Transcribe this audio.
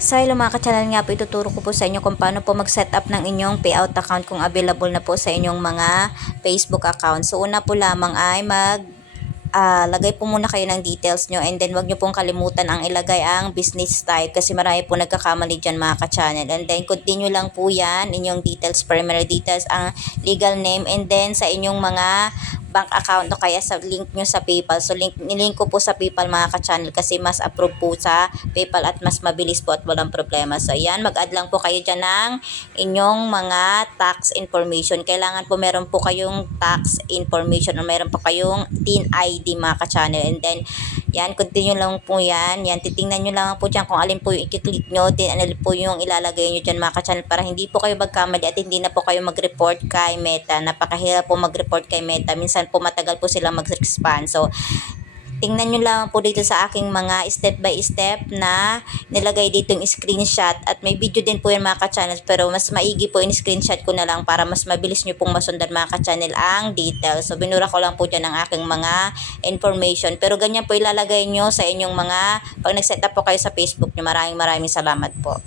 So hello mga ka-channel, nga po ituturo ko po sa inyo kung paano po mag-set up ng inyong payout account kung available na po sa inyong mga Facebook account. So una po lamang ay lagay po muna kayo ng details nyo, and then wag nyo pong kalimutan ang ilagay ang business type kasi marami po nagkakamali dyan mga ka-channel. And then continue lang po yan, inyong details, primary details, ang legal name, and then sa inyong mga bank account o kaya sa link nyo sa PayPal. So nilink ko po sa PayPal mga ka-channel kasi mas approve po sa PayPal at mas mabilis po at walang problema. So ayan, mag-add lang po kayo dyan ng inyong mga tax information. Kailangan po meron po kayong tax information o meron po kayong TIN ID mga ka-channel. And then yan, continue lang po yan. Yan, titingnan nyo lang po dyan kung alin po yung i-click nyo, din alin po yung ilalagay nyo dyan mga ka-channel para hindi po kayo magkamali at hindi na po kayo mag-report kay Meta. Napakahirap po mag-report kay Meta. Minsan po matagal po silang mag-respond. So, tingnan nyo lang po dito sa aking mga step by step na nilagay dito yung screenshot, at may video din po yung mga ka-channel, pero mas maigi po yung screenshot ko na lang para mas mabilis nyo pong masundan mga ka-channel ang details. So binura ko lang po dyan ang aking mga information, pero ganyan po ilalagay nyo sa inyong mga pag nag-set up po kayo sa Facebook nyo. Maraming salamat po.